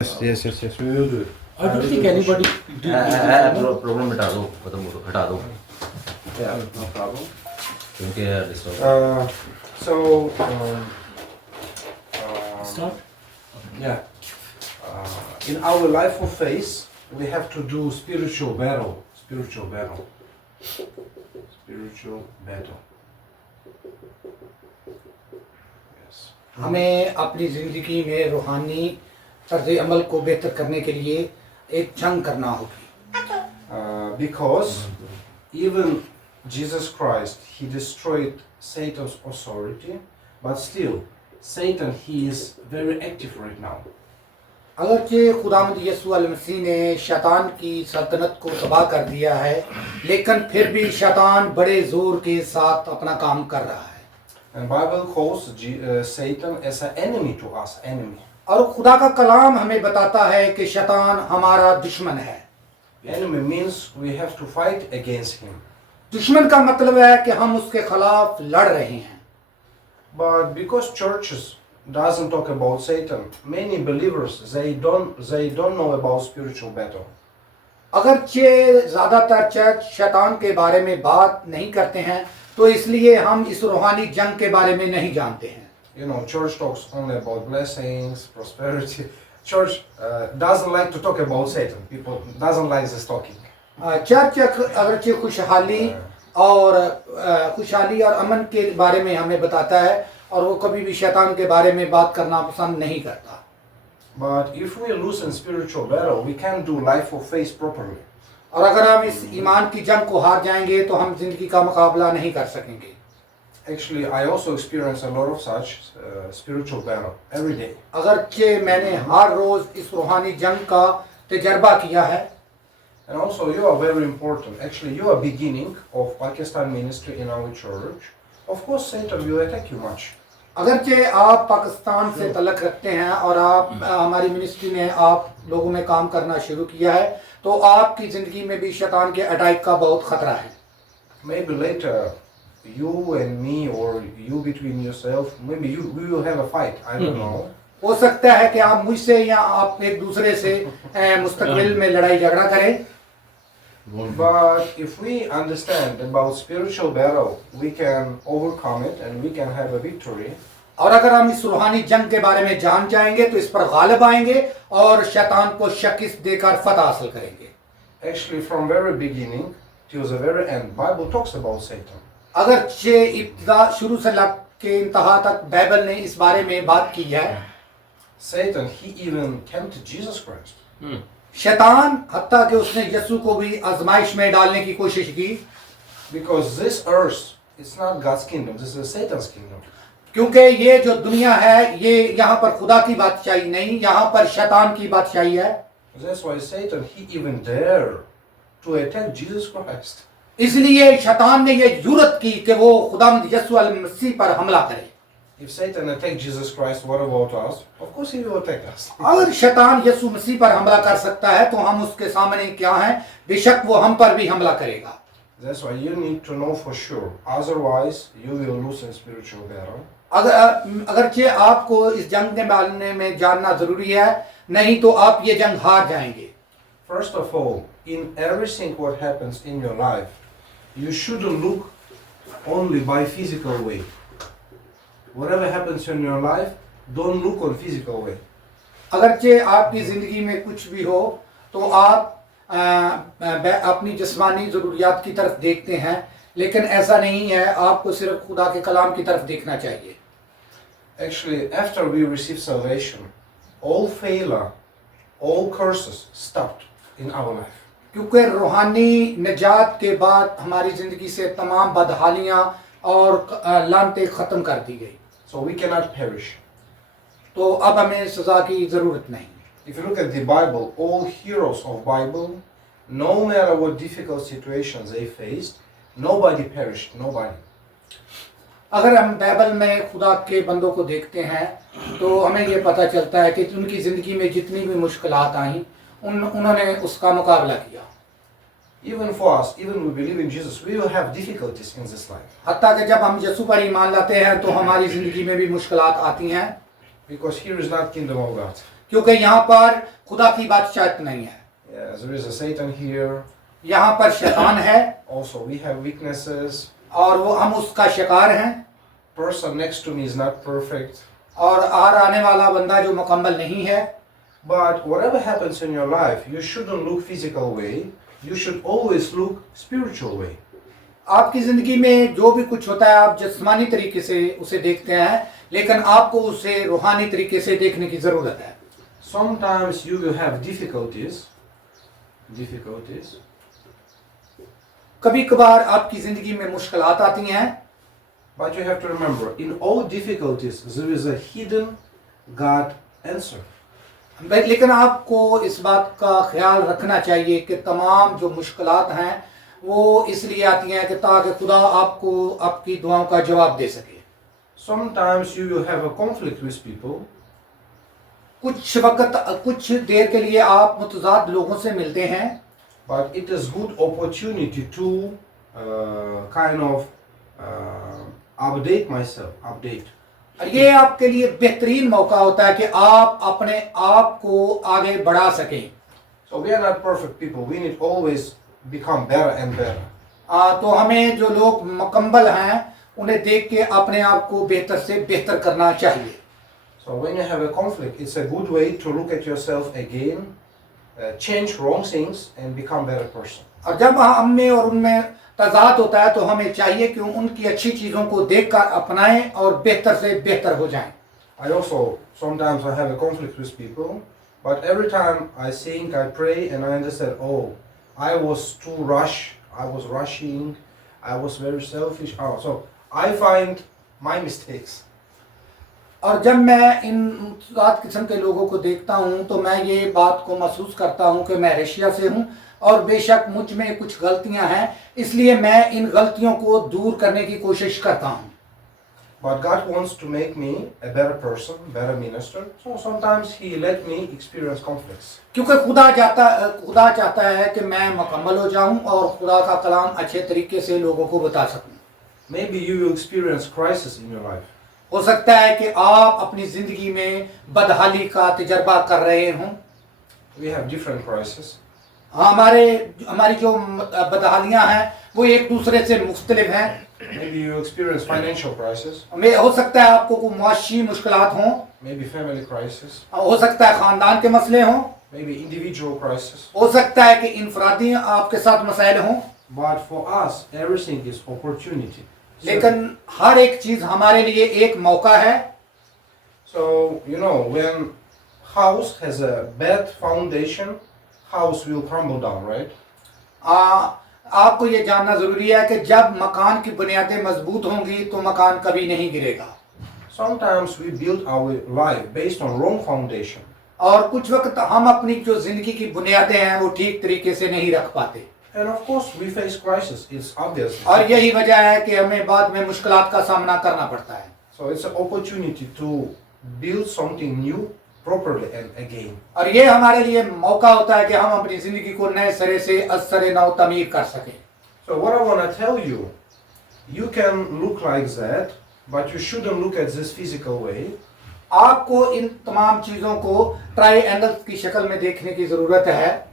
Yes, we will do it. I don't think anybody did problem हटा दो, खत्म हो हटा दो, Yeah, no problem. क्योंकि disturb So, start. yeah, in our life of faith, we have to do spiritual battle. Spiritual battle. Spiritual battle. Yes. हमें अपनी ज़िंदगी में रूहानी तर्ज अमल को बेहतर करने के लिए एक जंग करना होगी, Because even Jesus Christ, he destroyed Satan's authority, but still, Satan, he is very active right now. अगरचे खुदावंद यीशु अल मसीह ने शैतान की सल्तनत को तबाह कर दिया है, लेकिन फिर भी शैतान बड़े जोर के साथ अपना काम कर रहा है। And Bible calls Satan as an enemy to us, enemy. और खुदा का कलाम हमें बताता है कि शैतान हमारा दुश्मन है। Enemy means we have to fight against him. दुश्मन का मतलब है कि हम उसके खिलाफ लड़ रहे हैं। But because churches doesn't talk about Satan, many believers they don't know about spiritual battle. अगरचे ज़्यादातर चर्च शैतान के बारे में बात नहीं करते हैं, तो इसलिए हम इस रूहानी जंग के बारे में नहीं जानते हैं। You know, church talks only about blessings, prosperity. Church doesn't like to talk about Satan. People doesn't like this talking. Church अगरचे खुशहाली और अमन के बारे में हमें बताता है, और वो कभी भी शैतान के बारे में बात करना पसंद नहीं करता। But if we lose in spiritual battle, we can't do life of faith properly. और अगर हम इस ईमान की जंग को हार जाएंगे तो हम जिंदगी का मुकाबला नहीं कर सकेंगे। Actually, I also experience a lot of such spiritual battle every day. अगरचे मैंने हर रोज इस रूहानी जंग का तजर्बा किया है। And also, you are very important. Actually, you are beginning of Pakistan ministry in our church. Of course, Satan will attack you much. अगरचे आप पाकिस्तान से तलक रखते हैं और आप हमारी मिनिस्ट्री में आप लोगों में काम करना शुरू किया है, तो आपकी जिंदगी में भी शैतान के अटैक का बहुत खतरा है। Maybe later, you and me, or you between yourself, maybe we will have a fight. I don't know. हो सकता है कि आप मुझसे या आप एक दूसरे से मुस्तकबिल में लड़ाई झगड़ा करें। But if we understand about spiritual battle, we can overcome it and we can have a victory. और अगर हम इस रूहानी जंग के बारे में जान जाएंगे तो इस पर गालिब आएंगे और शैतान को शिकस्त देकर फतह हासिल करेंगे। Actually, from very beginning till the very end, Bible talks about Satan. अगर इब्तिदा शुरू से लग के इंतहा तक बाइबल ने इस बारे में बात की है। Satan, he even tempted Jesus Christ. शैतान हत्ता कि उसने यीशु को भी आजमाइश में डालने की कोशिश की। Because this earth, it's not God's kingdom, this is Satan's kingdom. क्योंकि ये जो दुनिया है, ये यहाँ पर खुदा की बादशाही नहीं, यहाँ पर शैतान की बादशाही है। That's why Satan, he even dared to attack Jesus Christ. इसलिए शैतान ने ये जुर्रत की कि वो खुदावंद यीशु अल मसीह पर हमला करे। If Satan attacked Jesus Christ, what about us? Of course he will attack us. अगर शैतान यीशु मसीह पर हमला कर सकता है तो हम उसके सामने क्या हैं? बेशक वो हम पर भी हमला करेगा। That's why you need to know for sure. Otherwise, you will lose in spiritual battle. अगरचे आपको इस जंग के बारे में जानना जरूरी है, नहीं तो आप ये जंग हार जाएंगे। First of all, in everything what happens in your life, you shouldn't look only by physical way. Whatever happens in your life, don't look on physical way. अगरचे आपकी जिंदगी में कुछ भी हो तो आप अपनी जिस्मानी ज़रूरियात की तरफ देखते हैं, लेकिन ऐसा नहीं है। आपको सिर्फ खुदा के कलाम की तरफ देखना चाहिए। Actually, after we receive salvation, all failure, all curses stopped in our life. क्योंकि रूहानी निजात के बाद हमारी जिंदगी से तमाम बदहालियाँ और लानतें ख़त्म कर दी गई। So we cannot perish. तो अब हमें सज़ा की ज़रूरत नहीं। If you look at the Bible, all heroes of Bible, no matter what difficult situations they faced, nobody perished, nobody. अगर हम बाइबल में खुदा के बंदों को देखते हैं तो हमें ये पता चलता है कि उनकी ज़िंदगी में जितनी भी मुश्किलात आईं, उन्होंने उसका मुकाबला किया। Even for us, even we believe in Jesus, we will have difficulties in this life. हत्ता कि जब हम यीशु पर ईमान लाते हैं तो हमारी ज़िंदगी में भी मुश्किलात आती हैं। Because here is not kingdom of God. क्योंकि यहाँ पर खुदा की बादशाहत नहीं है, Yes, there is a Satan here. यहाँ पर शैतान है Also, we have weaknesses. और वो हम उसका शिकार हैं। Person next to me is not perfect. और आने वाला बंदा जो मुकम्मल नहीं है। But whatever happens in your life, you shouldn't look physical way. You should always look spiritual way. आपकी जिंदगी में जो भी कुछ होता है आप जिस्मानी तरीके से उसे देखते हैं, लेकिन आपको उसे रूहानी तरीके से देखने की जरूरत है। Sometimes you will have difficulties. कभी कभार आपकी जिंदगी में मुश्किलात आती हैं, But you have to remember, in all difficulties, there is a hidden God answer. लेकिन आपको इस बात का ख्याल रखना चाहिए कि तमाम जो मुश्किलात हैं वो इसलिए आती हैं कि ताकि खुदा आपको आपकी दुआओं का जवाब दे सके। Sometimes you will have a conflict with people. कुछ देर के लिए आप मुतजाद लोगों से मिलते हैं, But it is good opportunity to kind of update myself. और ये आपके लिए बेहतरीन मौका होता है कि आप अपने आप को आगे बढ़ा सकें। So we are not perfect people. We need always become better and better. तो हमें जो लोग मुकम्मल हैं उन्हें देख के अपने आप को बेहतर से बेहतर करना चाहिए। So when you have a conflict, it's a good way to look at yourself again, change wrong things and become better person. और जब हम में और उनमें तजाद होता है तो हमें चाहिए कि उनकी अच्छी चीज़ों को देखकर अपनाएं और बेहतर से बेहतर हो जाएं। I also sometimes I have a conflict with people, but every time I think, I pray, and I understand. Oh, I was too rush. I was rushing. I was very selfish. Oh, so I find my mistakes. और जब मैं इन किस्म के लोगों को देखता हूं तो मैं ये बात को महसूस करता हूं कि मैं रशिया से हूं और बेशक मुझ में कुछ गलतियां हैं, इसलिए मैं इन गलतियों को दूर करने की कोशिश करता हूं। But God wants to make me a better person, better minister. So sometimes He let me experience conflicts. क्योंकि खुदा चाहता है कि मैं मुकम्मल हो जाऊं और खुदा का कलाम अच्छे तरीके से लोगों को बता सकूं। Maybe you will experience crisis in your life. हो सकता है कि आप अपनी जिंदगी में बदहाली का तजर्बा कर रहे हों। We have different crises. हमारी जो बदहालियां हैं वो एक दूसरे से मुख्तलिफ हैं। Maybe you experience financial crisis. हो सकता है आपको कोई मुआशी मुश्किलात हों, Maybe family crisis. हो सकता है खानदान के मसले हों, Maybe individual crisis. हो सकता है कि इनफरादी आपके साथ मसाइल हों। But for us, everything is opportunity. लेकिन हर एक चीज हमारे लिए एक मौका है। So, you know, when house has a bad foundation, house will crumble down, right? आपको ये जानना जरूरी है कि जब मकान की बुनियादें मजबूत होंगी तो मकान कभी नहीं गिरेगा। Sometimes we build our life based on wrong foundation. और कुछ वक्त हम अपनी जो जिंदगी की बुनियादें हैं वो ठीक तरीके से नहीं रख पाते। And of course, we face crisis. It's obvious. और यही वजह है कि हमें बाद में मुश्किलात का सामना करना पड़ता है। So it's an opportunity to build something new, properly and again. और ये हमारे लिए मौका होता है कि हम अपनी जिंदगी को नए सिरे से असर नौ तमीर कर सकें। So what I want to tell you, you can look like that, but you shouldn't look at this physical way. आपको इन तमाम चीजों को ट्रायंगल की शक्ल में देखने की जरूरत है।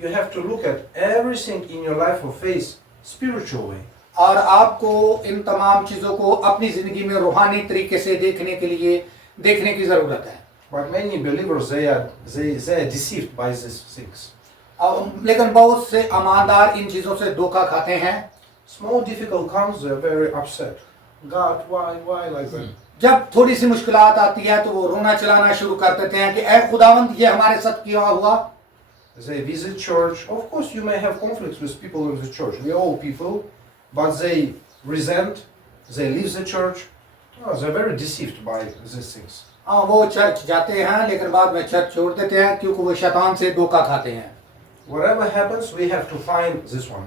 You have to look at everything in your life of faith spiritual way. और आपको इन तमाम चीजों को अपनी जिंदगी में रूहानी तरीके से देखने की जरूरत है। But many believers they are deceived by these things. लेकिन बहुत से ईमानदार इन चीजों से धोखा खाते हैं। Small difficult comes, they are very upset. God, why like that? जब थोड़ी सी मुश्किलात आती है तो वो रोना चलाना शुरू कर देते हैं कि ऐ खुदावंद ये हमारे साथ क्यों हुआ। They visit church. Of course, you may have conflicts with people in the church. We are all people, but they resent. They leave the church. Oh, they're very deceived by these things. वो church जाते हैं लेकिन बाद में church छोड़ देते हैं क्योंकि वो शैतान से धोखा खाते हैं। Whatever happens, we have to find this one.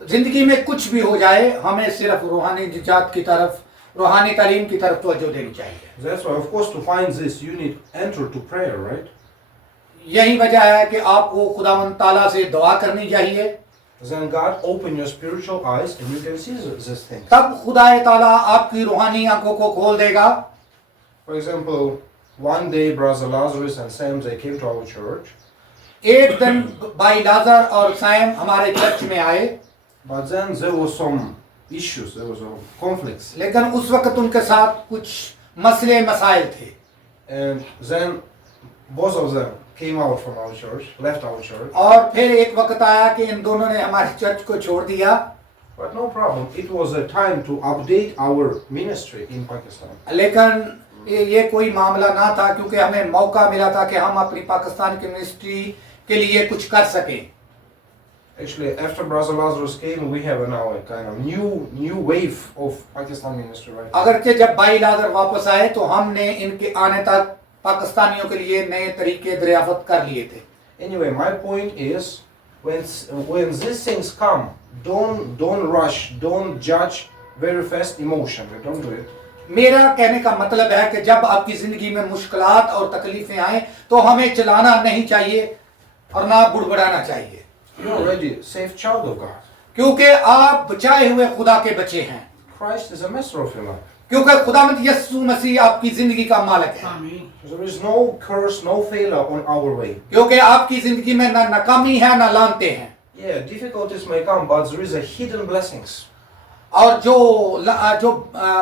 जिंदगी में कुछ भी हो जाए हमें सिर्फ रूहानी निजात की तरफ, रूहानी तालीम की तरफ तवज्जो देनी चाहिए। That's why, of course, to find this, you need enter to prayer, right? यही वजह है कि आपको खुदावंद ताला से दुआ करनी चाहिए। Then God open your spiritual eyes and you can see these things. तब खुदा ताला आपकी रूहानी आंखों को खोल देगा। For example, one day Brother Lazarus and Sam, they came to our church, एक दिन भाई लाजर और सैम हमारे चर्च में आए, but then there was some issues, there was some conflicts. लेकिन उस वक्त उनके साथ कुछ मसले मसाइल थे। And then both of them came out from our church, left our church. और फिर एक वक्त आया कि इन दोनों ने हमारे चर्च को छोड़ दिया, But no problem, it was a time to update our ministry in Pakistan. लेकिन ये कोई मामला ना था क्योंकि हमें मौका मिला था कि हम अपनी पाकिस्तान की मिनिस्ट्री के लिए कुछ कर सकें। Actually, after Brother Lazarus came, we have now a kind of new wave of Pakistan ministry right now. अगरचे जब भाई लाजर वापस आए तो हमने इनके आने तक पाकिस्तानियों के लिए नए तरीके दरियाफ्त कर लिए थे। Anyway, my point is, when these things come, don't rush, don't judge very fast emotionally, don't do it. मेरा कहने का मतलब है कि जब आपकी जिंदगी में मुश्किलात और तकलीफें आए तो हमें चलाना नहीं चाहिए और ना बुड़बड़ाना चाहिए, You're already a safe child of God. क्योंकि आप बचाए हुए खुदा के बच्चे हैं, Christ is a master of your life. क्योंकि खुदावंद यीशु मसीह आपकी जिंदगी का मालिक है, There is no curse, no failure on our way. क्योंकि आपकी जिंदगी में ना नाकामी है ना लानते हैं, Yeah, difficulties may come, but there is a hidden blessings. और जो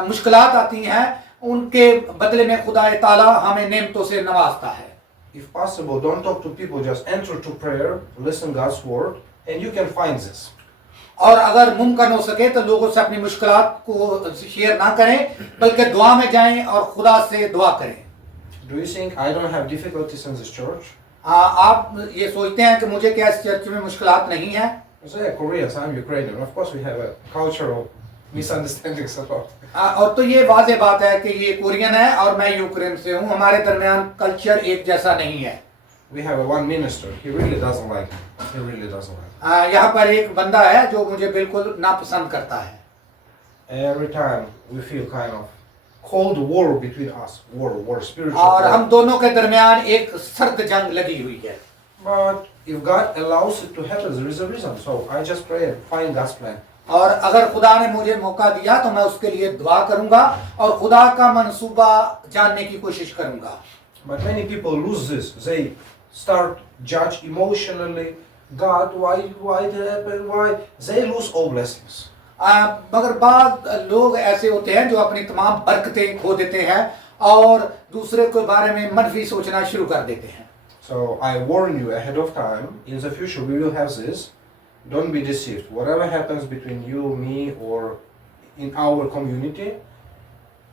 मुश्किलात आती हैं उनके बदले में खुदा ताला हमें नेमतों से नवाजता है। If possible, don't talk to people, just enter to prayer, listen God's word, and you can find this. और अगर मुमकिन हो सके तो लोगों से अपनी मुश्किलात को शेयर ना करें, बल्कि दुआ में जाएं और खुदा से दुआ करें। Do you think I don't have difficulties in this church? आप ये सोचते हैं कि मुझे क्या इस चर्च में मुश्किलात नहीं है? So yeah, Koreans, I'm Ukrainian. Of course, we have a cultural misunderstandings about. और तो ये वाज़ेह बात है कि ये कोरियन है और मैं यूक्रेन से हूँ, हमारे दरमियान कल्चर एक जैसा नहीं है। We have a one minister. He really doesn't like it. He really doesn't like यहाँ पर एक बंदा है जो मुझे बिल्कुल नापसंद करता है। it. Every time we feel kind of cold war between us, war, spiritual और war. हम दोनों के दरमियान एक सर्द जंग लगी हुई है। But if God allows it to happen, there is a reason. So I just pray and find God's plan. और अगर खुदा ने मुझे मौका दिया तो मैं उसके लिए दुआ करूंगा और खुदा का मंसूबा जानने की कोशिश करूंगा। But many people lose this. They start judge emotionally. God, why did it happen? Why? They lose all blessings. मगर बाद लोग ऐसे होते हैं जो अपनी तमाम बरकतें खो देते हैं और दूसरे के बारे में मनफी सोचना शुरू कर देते हैं। So I warn you ahead of time. In the future, we will have this. Don't be deceived. Whatever happens between you, me, or in our community,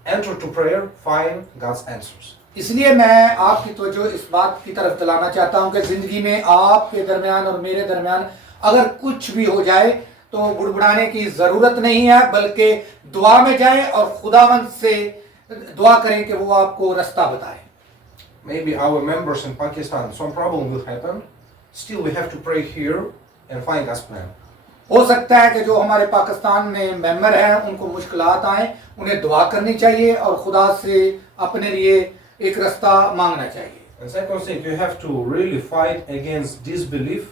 enter to prayer, find God's answers. इसलिए मैं आपकी तवज्जो इस बात की तरफ दिलाना चाहता हूं कि जिंदगी में आपके दरमियान और मेरे दरमियान अगर कुछ भी हो जाए तो बुड़बुड़ाने की जरूरत नहीं है, बल्कि दुआ में जाएं और खुदावंद से दुआ करें कि वो आपको रास्ता बताए। Maybe our members in Pakistan, some problem will happen. Still, we have to pray here and find God's plan. हो सकता है कि जो हमारे पाकिस्तान में मेंबर हैं उनको मुश्किलात आए, उन्हें दुआ करनी चाहिए और खुदा से अपने लिए एक रास्ता मांगना चाहिए। And second thing, you have to really fight against disbelief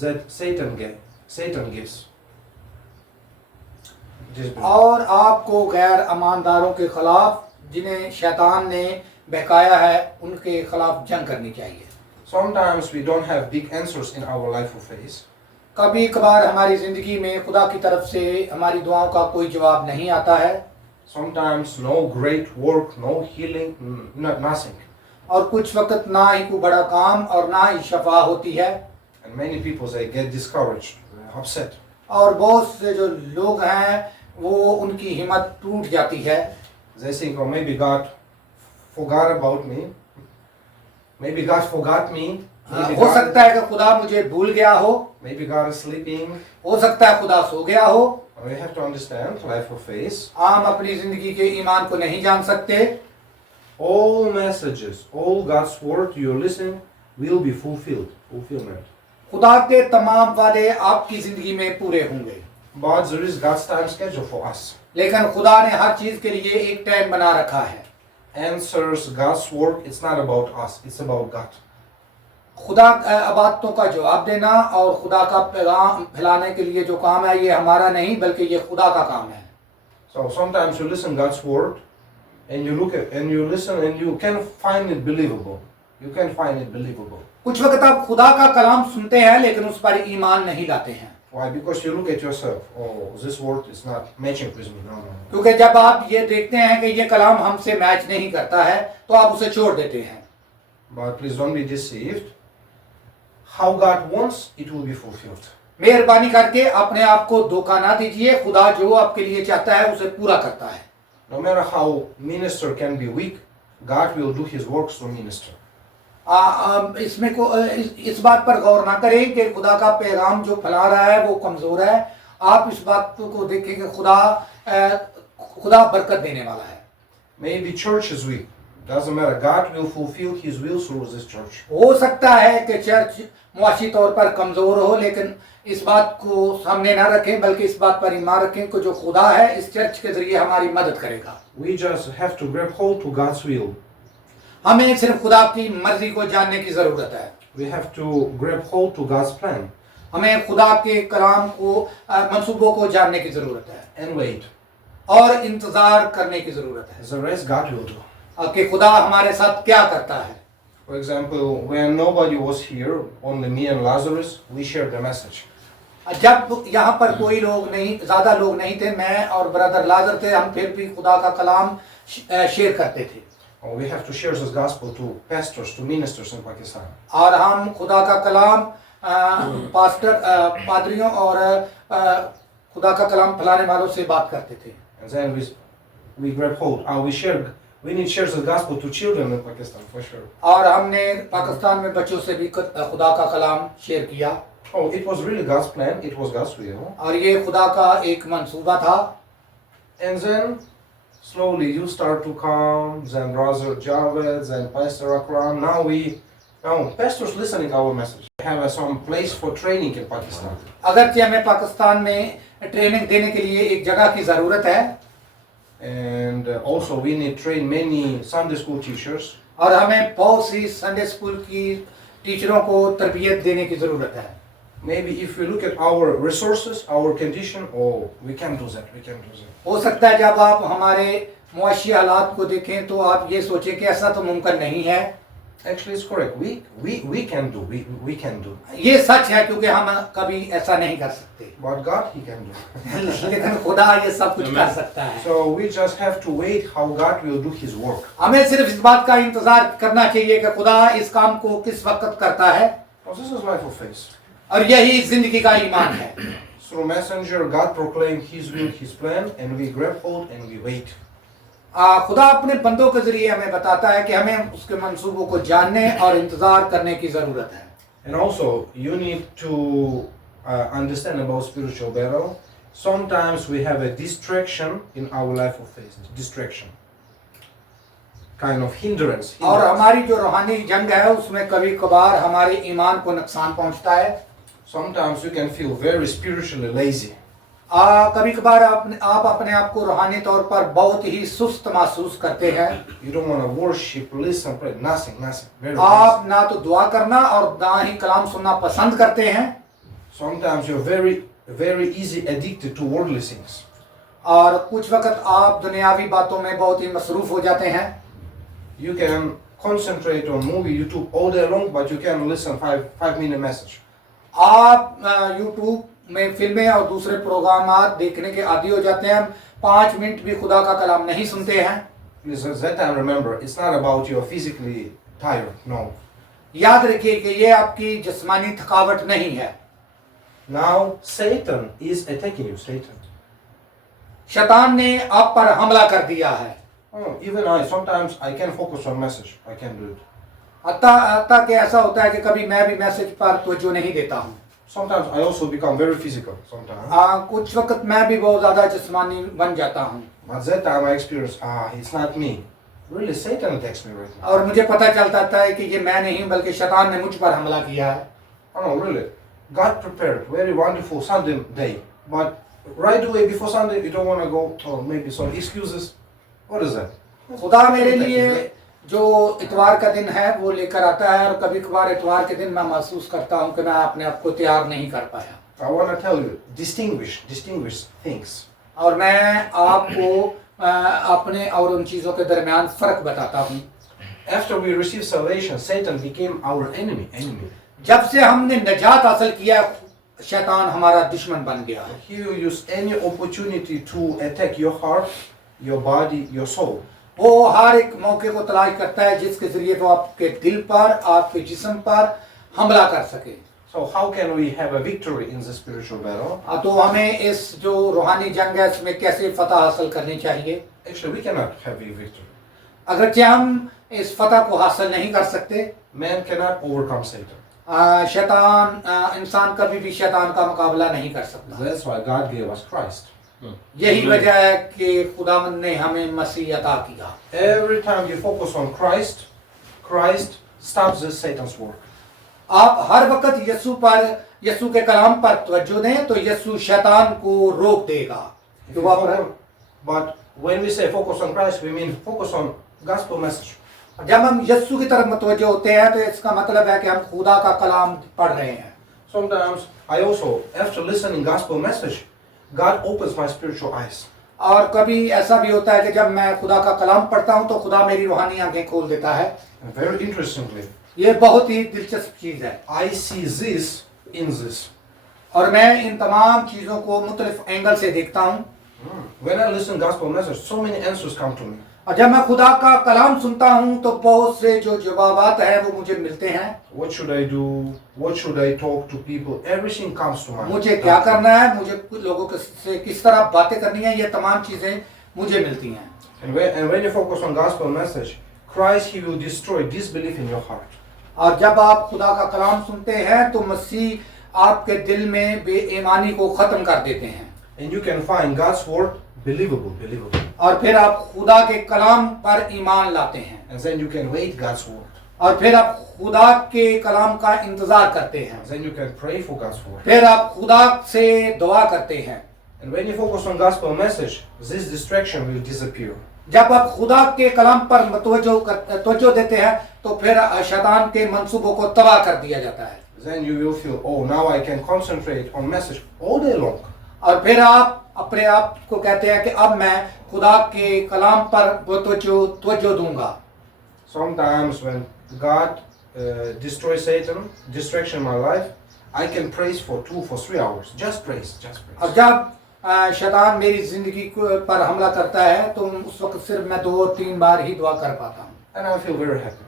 that Satan gives. Disbelief. और आपको गैर ईमानदारों के खिलाफ जिन्हें शैतान ने बहकाया है उनके खिलाफ जंग करनी चाहिए। Sometimes we don't have big answers in our life of faith. कभी कभार हमारी जिंदगी में खुदा की तरफ से हमारी दुआओं का कोई जवाब नहीं आता है। Sometimes no great work, no healing, nothing. और कुछ वक्त ना ही कोई बड़ा काम और ना ही शफा होती है। And many people, they get discouraged, upset. और बहुत से जो लोग हैं वो उनकी हिम्मत टूट जाती है। They think, oh, maybe God forgot about me. Maybe God forgot me. हो सकता है कि खुदा मुझे भूल गया हो, Maybe God is sleeping. हो सकता है खुदा सो गया हो। We have to understand life of faith. हम अपनी जिंदगी के ईमान को नहीं जान सकते। All messages, all God's word you listen will be fulfillment. खुदा के तमाम वादे आपकी जिंदगी में पूरे होंगे, But there is God's time schedule for us. लेकिन खुदा ने हर चीज के लिए एक टाइम बना रखा है। Answers God's work, it's not about us, it's about God. खुदा अबादतों का जवाब देना और खुदा का पैगाम फैलाने के लिए जो काम है ये हमारा नहीं बल्कि ये खुदा का काम है। So sometimes you listen God's word and you look at and you listen and you can find it believable. You can find it believable. कुछ वक्त आप खुदा का कलाम सुनते हैं लेकिन उस पर ईमान नहीं लाते हैं। Why? Because you look at yourself. Oh, this word is not matching with me. No. क्योंकि जब आप ये देखते हैं कि ये कलाम हमसे मैच नहीं करता है तो आप उसे छोड़ देते हैं। But please don't be deceived. How God wants, it will be fulfilled. मेहरबानी करके अपने आप को धोखा ना दीजिए। खुदा जो आपके लिए चाहता है उसे पूरा करता है। No matter how minister can be weak, God will do His works through minister. इसमें को इस बात पर गौर ना करें कि खुदा का पैगाम जो फैला रहा है वो कमजोर है। आप इस बात को देखें कि खुदा बरकत देने वाला है। Maybe church is weak. Doesn't matter. God will fulfill His will through this church. हो सकता है कि चर्च मुआशी तौर पर कमजोर हो, लेकिन इस बात को सामने ना रखें बल्कि इस बात पर ईमान रखें कि जो खुदा है इस चर्च के जरिए हमारी मदद करेगा। We just have to grab hold to God's will. हमें सिर्फ खुदा की मर्जी को जानने की जरूरत है। We have to grab hold to God's plan हमें खुदा के कलाम को मंसूबों को जानने की जरूरत है and wait. और इंतजार करने की जरूरत है The rest God will do. कि खुदा हमारे साथ क्या करता है। For example, when nobody was here, only me and Lazarus, we shared the message. जब यहाँ पर कोई लोग नहीं, ज्यादा लोग नहीं थे, मैं और ब्रदर लाजर थे, हम फिर भी खुदा का कलाम शेयर करते थे। We have to share this gospel to pastors, to ministers in Pakistan. और हम खुदा का कलाम पादरियों और खुदा का कलाम फैलाने वालों से बात करते थे। And then we grab hold. We need to share the gospel to children in Pakistan for sure. और हमने पाकिस्तान में बच्चों से भी खुदा का कलाम शेयर किया। Oh, it was really God's plan. It was God's will. और ये खुदा का एक मंसूबा था। And then slowly you start to come. Then Brother Javed, then Pastor Akram. Now pastors listening our message. We have some place for training in Pakistan. अगरचे हमें पाकिस्तान में ट्रेनिंग देने के लिए एक जगह की जरूरत है। And also we need to train many Sunday school teachers. और हमें बहुत सी संडे स्कूल की टीचरों को तरबियत देने की जरूरत है। Maybe if we look at our resources, our condition, oh, we can do that. We can do that. हो सकता है जब आप हमारे मुआशी हालात को देखें तो आप ये सोचें कि ऐसा तो मुमकिन नहीं है। Actually, it's correct. We can do. We can do. ये सच है क्योंकि हम कभी ऐसा नहीं कर सकते। But God, He can do. लेकिन खुदा ये सब कुछ कर सकता है। So we just have to wait how God will do His work. हमें सिर्फ इस बात का इंतजार करना चाहिए कि खुदा इस काम को किस वक्त करता है। Oh, this is life of faith. और यही जिंदगी का ईमान है। Through messenger, God proclaimed His will, His plan, and we grab hold and we wait. खुदा अपने बंदों के जरिए हमें बताता है कि हमें उसके मंसूबों को जानने और इंतजार करने की जरूरत है। And also, you need to understand about spiritual battle. Sometimes we have a distraction in our life of faith. Distraction, kind of hindrance. और हमारी जो रूहानी जंग है उसमें कभी कभार हमारे ईमान को नुकसान पहुंचता है। Sometimes you can feel very spiritually lazy. कभी कभार आप अपने आप को रूहानी तौर पर बहुत ही सुस्त महसूस करते हैं। You don't want to worship, listen, pray, nothing. Very आप lazy. ना तो दुआ करना और ना ही कलाम सुनना पसंद करते हैं। Sometimes you're very easy addicted to worldly things. और कुछ वक्त आप दुनियावी बातों में बहुत ही मसरूफ हो जाते हैं। You can concentrate on movie YouTube all day long, but you can listen 5-minute message. आप YouTube में फिल्में और दूसरे प्रोग्राम देखने के आदी हो जाते हैं। 5 मिनट भी खुदा का कलाम नहीं सुनते हैं। Please, at that time, remember, it's not about you're physically tired. No. याद रखिए कि ये आपकी जिस्मानी थकावट नहीं है। Now Satan is attacking you. Satan. शैतान ने आप पर हमला कर दिया है। Oh, even sometimes I can focus on message. I can do it. अतः कि ऐसा होता है कि कभी मैं भी मैसेज पर तवज्जो नहीं देता हूँ। Sometimes I also become very physical. Sometimes. कुछ वक्त मैं भी बहुत ज्यादा जिस्मानी बन जाता हूँ। At that time I experience, it's not me. Really, Satan attacks me right now. और मुझे पता चलता है कि ये मैं नहीं बल्कि शैतान ने मुझ पर हमला किया है। Oh no, really. God prepared very wonderful Sunday day, but right away before Sunday you don't want to go. Or maybe some excuses. What is that? खुदा मेरे लिए जो इतवार का दिन है वो लेकर आता है और कभी कभार इतवार के दिन मैं महसूस करता हूँ कि मैं अपने आप को तैयार नहीं कर पाया। I want to tell you, distinguish things. और मैं आपको अपने और उन चीज़ों के दरमियान फ़र्क बताता हूँ। After we received salvation, Satan became our enemy. जब से हमने निजात हासिल किया, शैतान हमारा दुश्मन बन गया है। He will use any opportunity to attack your heart, your body, your soul. वो हर एक मौके को तलाश करता है जिसके जरिए वो आपके दिल पर, आपके जिस्म पर हमला कर सके। So how can we have a victory in the spiritual battle? तो हमें इस जो रूहानी जंग है इसमें कैसे फतह हासिल करनी चाहिए? Actually, we cannot have a victory. अगरचे हम इस फतह को हासिल नहीं कर सकते, Man cannot overcome Satan. शैतान इंसान कभी भी शैतान का मुकाबला नहीं कर सकता। That's why God gave us Christ. यही वजह है कि खुदावंद ने हमें मसीह अता किया। Every time you focus on Christ, Christ stops this Satan's work. आप हर वक्त यीशु पर, यीशु के कलाम पर तवज्जो दें तो यीशु शैतान को रोक देगा। If तो you वहाँ focus- पर But when we say focus on Christ, we mean focus on gospel message. जब हम यीशु की तरफ मुतवज्जो होते हैं तो इसका मतलब है कि हम खुदा का कलाम पढ़ रहे हैं। Sometimes I also, after listening gospel message, God opens my spiritual eyes. और कभी ऐसा भी होता है कि जब मैं खुदा का कलाम पढ़ता हूँ तो खुदा मेरी रूहानी आंखें खोल देता है। And very interestingly, ये बहुत ही दिलचस्प चीज है I see this in this. और मैं इन तमाम चीजों को मुख्तलिफ एंगल से देखता हूँ। When I listen gospel message, so many answers come to me. और जब मैं खुदा का कलाम सुनता हूँ तो बहुत से जो जवाबात हैं वो मुझे मिलते हैं। What should I do? What should I talk to people? Everything comes to mind. मुझे क्या करना है, मुझे लोगों से किस तरह बातें करनी है, ये तमाम चीजें मुझे मिलती हैं। And when you focus on gospel message, Christ, He will destroy disbelief in your heart. और जब आप खुदा का कलाम सुनते हैं तो मसीह आपके दिल में बेईमानी को खत्म कर देते हैं। And you can find God's word believable. और फिर आप खुदा के कलाम पर ईमान लाते हैं And then you can wait God's word. और फिर आप खुदा के कलाम का इंतजार करते हैं। And then you can pray for God's word. फिर आप खुदा से दुआ करते हैं। And when you focus on gospel message, this distraction will disappear. जब आप खुदा के कलाम पर तवज्जो देते हैं तो फिर शैतान के मंसूबों को तबाह कर दिया जाता है। Then you will feel, oh, now I can concentrate on message all day long. और फिर आप अपने आप को कहते हैं कि अब मैं खुदा के कलाम पर तवज्जो दूंगा। Sometimes when God destroys Satan, distraction in my life, I can praise for 2 or 3 hours. Just praise. और जब शैतान मेरी जिंदगी पर हमला करता है तो उस वक्त सिर्फ मैं 2-3 बार ही दुआ कर पाता हूँ। And I feel very happy.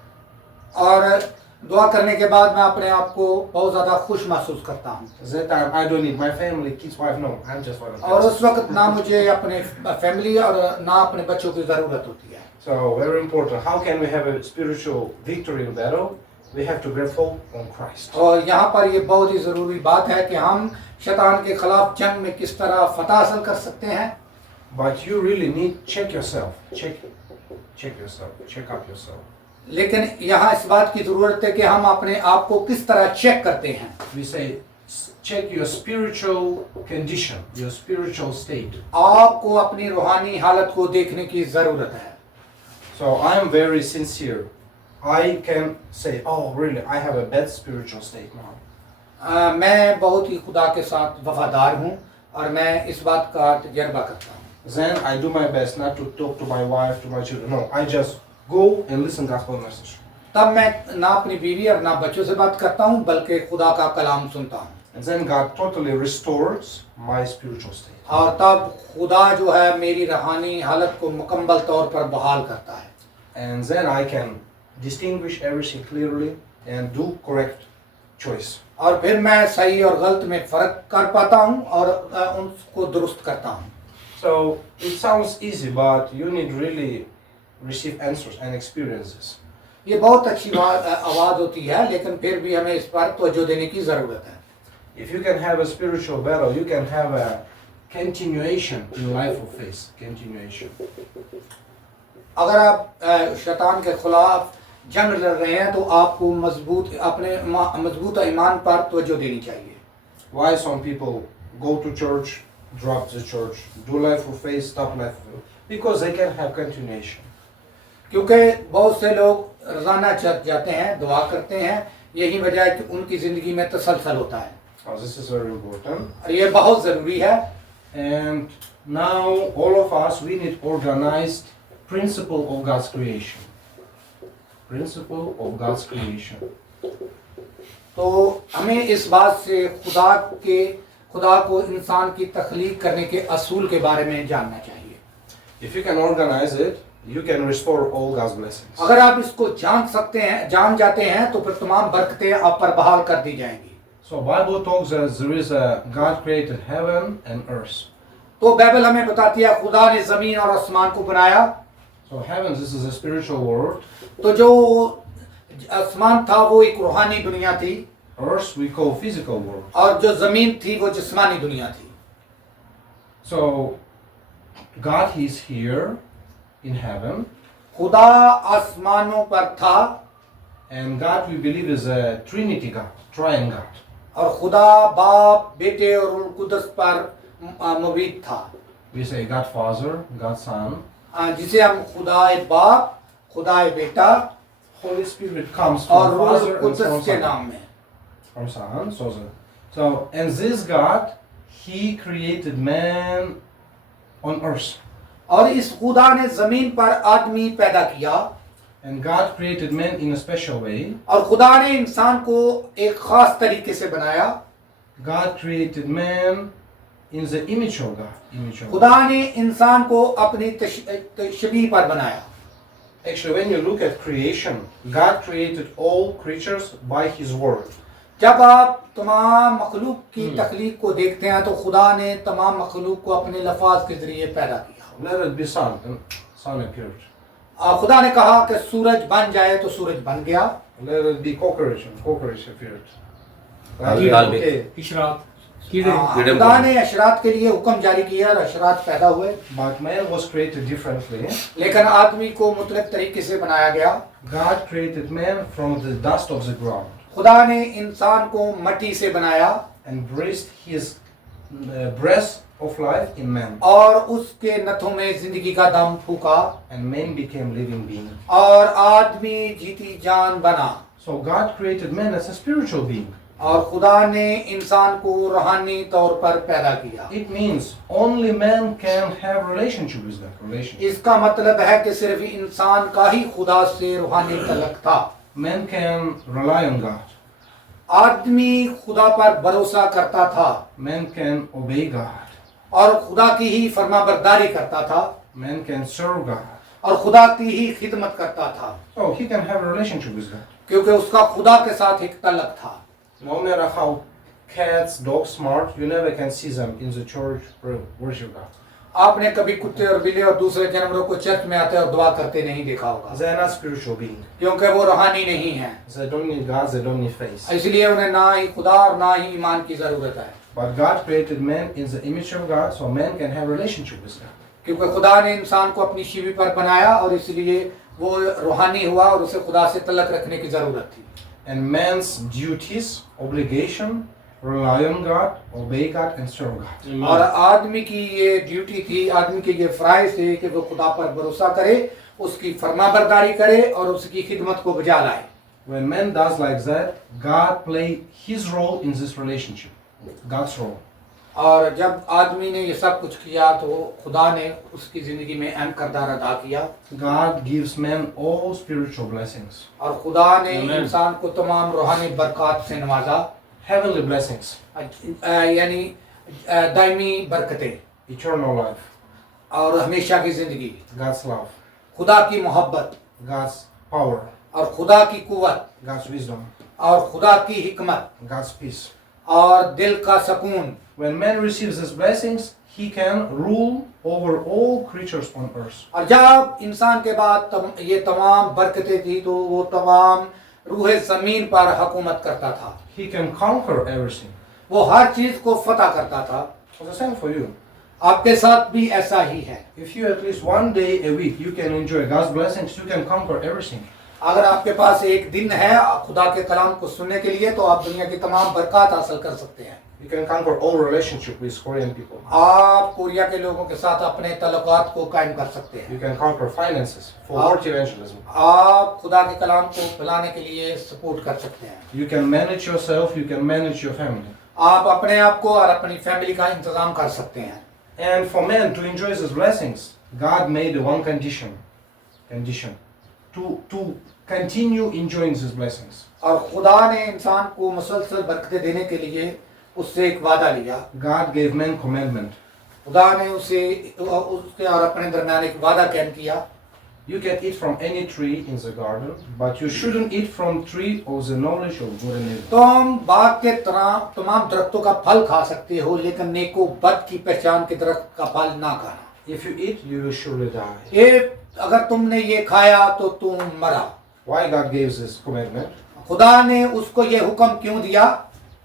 और दुआ करने के बाद मैं अपने आप को बहुत ज़्यादा खुश महसूस करता हूँ। That time I don't need my family, kids, wife, no. I'm just one of them. और उस वक्त ना मुझे अपने फैमिली और ना अपने बच्चों की ज़रूरत होती है। So very important. How can we have a spiritual victory in battle? We have to grab hold on Christ. और यहाँ पर ये बहुत ही ज़रूरी बात है कि हम शैतान के खिलाफ जंग में किस तरह फतह हासिल कर सकते हैं। But you really need check yourself. Check yourself. Check up yourself. लेकिन यहाँ इस बात की ज़रूरत है कि हम अपने आप को किस तरह चेक करते हैं। We say check your spiritual condition, your spiritual state. आपको अपनी रूहानी हालत को देखने की ज़रूरत है। So I am very sincere. I can say, oh really, I have a bad spiritual state now. मैं बहुत ही खुदा के साथ वफादार हूँ और मैं इस बात का तजर्बा करता हूँ। Then I do my best not to talk to my wife, to my children. No, I just go and listen gospel message. तब मैं ना अपनी बीवी और ना बच्चों से बात करता हूँ बल्कि खुदा का कलाम सुनता हूँ। And then God totally restores my spiritual state. और तब खुदा जो है मेरी रूहानी हालत को मुकम्मल तौर पर बहाल करता है। And then I can distinguish everything clearly and do correct choice. और फिर मैं सही और गलत में फ़र्क कर पाता हूँ और उनको दुरुस्त करता हूँ। So it sounds easy, but you need really receive answers and experiences. ये बहुत अच्छी आवाज़ होती है लेकिन फिर भी हमें इस पर तवज्जो देने की ज़रूरत है। If you can have a spiritual battle, you can have a continuation in life of faith. Continuation. अगर आप शैतान के खिलाफ जंग लड़ रहे हैं तो आपको मजबूत ईमान पर तवज्जो देनी चाहिए। Why some people go to church, drop the church, do life of faith, stop life of faith? Because they can have continuation. क्योंकि बहुत से लोग रोज़ाना चर्च जाते हैं, दुआ करते हैं, यही वजह है कि उनकी ज़िंदगी में तसलसल होता है। Oh, this is very important. और ये बहुत ज़रूरी है। And Now, all of us, we need organized principle of God's creation. Principle of God's creation. तो हमें इस बात से खुदा को इंसान की तख्लीक करने के असूल के बारे में जानना चाहिए. If you can organize it, you can restore all God's blessings. अगर आप इसको जान जाते हैं तो फिर तमाम बरकतें आप पर बहाल कर दी जाएंगी. So Bible talks that there is a God created heaven and earth. तो बाइबल हमें बताती है खुदा ने जमीन और आसमान को बनाया. So heaven, this is a spiritual world. तो जो आसमान था वो एक रूहानी दुनिया थी Earth we call physical world. और जो जमीन थी वो जिस्मानी दुनिया थी. So God is here in heaven, खुदा आसमानों पर था and God we believe is a Trinity God, triune God. और खुदा बाप बेटे और रूह कुदस पर मौजूद था. We say God Father, God Son. जिसे हम खुदा बाप खुदा बेटा Holy Spirit comes और from रूह Father and कुदस from के Son. नाम में. From Son, so and this God, He created man on earth, और इस खुदा ने जमीन पर आदमी पैदा किया. and God created man in a special way. और खुदा ने इंसान को एक खास तरीके से बनाया. God created man in the image of God. Image of God. खुदा ने इंसान को अपनी तशबीह पर बनाया. Actually, when you look at creation, God created all creatures by His word. जब आप तमाम मखलूक की तख्लीक को देखते हैं तो खुदा ने तमाम मखलूक को अपने लफ्ज़ के जरिए पैदा किया. Let it be sun, and sun appeared. खुदा ने कहा कि सूरज बन जाए तो सूरज बन गया. Let it be cockroach, and cockroach appeared. Okay. Ishraq खुदा ने अशरात के लिए हुक्म जारी किया और अशरात पैदा हुए. But man was created differently. लेकिन आदमी को मुतलक तरीके से बनाया गया. God created man from the dust of the ground खुदा ने इंसान को मट्टी से बनाया and breathed His breath of life in man, और उसके नथों में जिंदगी का दम फूका and man became living being. और आदमी जीती जान बना. So God created man as a spiritual being. और खुदा ने इंसान को रूहानी तौर पर पैदा किया. It means only man can have relationship with God. Relationship. इसका मतलब है कि सिर्फ इंसान का ही खुदा से रूहानी तल्लुक था. Man can rely on God. आदमी खुदा पर भरोसा करता था Man can obey God. और खुदा की ही फरमाबरदारी करता था Man can serve God. और खुदा की ही खिदमत करता था. So he can have a relationship with God. क्योंकि उसका खुदा के साथ एक तल्लुक था. No matter how cats, dogs smart, you never can see them in the church worship God. आपने कभी कुत्ते और बिल्ली और दूसरे जानवरों को चर्च में आते और दुआ करते नहीं देखा होगा. They are not spiritual beings. क्योंकि वो रूहानी नहीं है. They don't need God, they don't need faith. इसलिए उन्हें ना ही खुदा और ना ही ईमान की जरूरत है. But God created man in the image of God, so man can have a relationship with God. क्योंकि खुदा ने इंसान को अपनी शिवी पर बनाया और इसलिए वो रूहानी हुआ और उसे खुदा से तल्लुक रखने की जरूरत थी. And man's duties, obligation, rely on God, obey God, and serve God. और आदमी की ये ड्यूटी थी, आदमी के ये फराइज थे कि वो खुदा पर भरोसा करे, उसकी फरमाबरदारी करे और उसकी खिदमत को बजा लाए. When man does like that, God play his role in this relationship, God's role. और जब आदमी ने ये सब कुछ किया तो खुदा ने उसकी जिंदगी में अहम किरदार अदा किया. God gives man all spiritual blessings, और खुदा ने इंसान को तमाम रूहानी बरकत से नवाजा. heavenly blessings, यानी दायमी बरकतें eternal life, और हमेशा की जिंदगी, God's love, खुदा की मोहब्बत God's power, और खुदा की कुव्वत God's wisdom, और खुदा की हिकमत God's peace. और दिल का सुकून. When man receives these blessings, he can rule over all creatures on earth. और जब इंसान के बाद ये तमाम बरकतें थी तो वो तमाम रूह ज़मीन पर हुकूमत करता था. He can conquer everything. वो हर चीज को फतह करता था. So the same for you. आपके साथ भी ऐसा ही है. If you at least one day a week you can enjoy God's blessings, you can conquer everything. अगर आपके पास एक दिन है खुदा के कलाम को सुनने के लिए तो आप दुनिया की तमाम बरकत हासिल कर सकते हैं. You can conquer all relationship with Korean people. आप कोरिया के लोगों के साथ अपने तल्लुकात को कायम कर सकते हैं. You can conquer finances for world evangelism. आप खुदा के कलाम को फैलाने के लिए सपोर्ट कर सकते हैं. You can manage yourself, you can manage your family. आप अपने आप को और अपनी फैमिली का इंतजाम कर सकते हैं. And for man to enjoy his blessings, God made one condition to continue enjoying his blessings. और खुदा ने इंसान को मुसलसल बरकतें देने के लिए उससे एक वादा लिया। God gave man commandment. खुदा ने उसके और अपने दरमियान एक वादा कैद किया। You can eat from any tree in the garden, but you shouldn't eat from tree of the knowledge of good and evil. तुम बाग के तमाम दरख्तों का फल खा सकते हो, लेकिन नेको बद की पहचान के दरख्त का फल ना खाना। If you eat, you will surely die. ये अगर तुमने ये खाया तो तुम मरा। Why God gave this commandment? खुदा ने उसको ये हुक्म क्यों दिया?